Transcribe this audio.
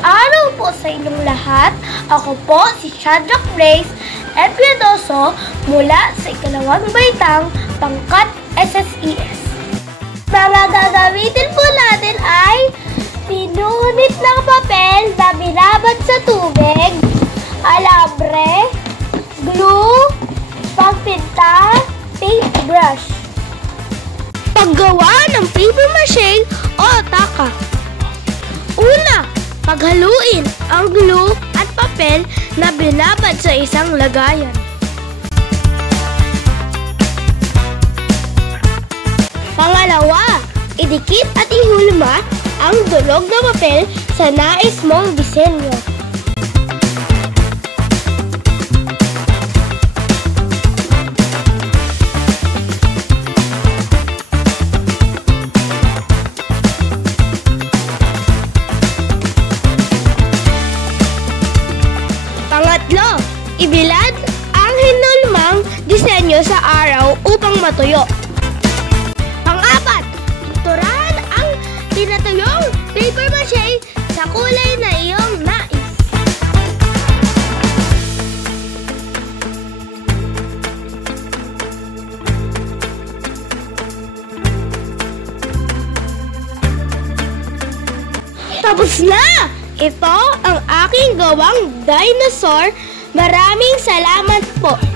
Araw po sa inyong lahat. Ako po si Shadrach Blaze Epiadoso mula sa ikalawang baitang pangkat SSES. Mga gagamitin po natin ay pinunit ng papel na binabad sa tubig, alambre, glue, pagpinta, paintbrush. Paggawa ng paper mache o taka. Una, paghaluin ang glue at papel na binabad sa isang lagayan. Pangalawa, idikit at ihulma ang durog na papel sa nais mong disenyo. Pangatlo, ibilad ang hinulmang disenyo sa araw upang matuyo. Pang-apat, turahan ang tinatuyong paper mache sa kulay na iyong nais. Tapos na! Ito ang aking gawang dinosaur. Maraming salamat po!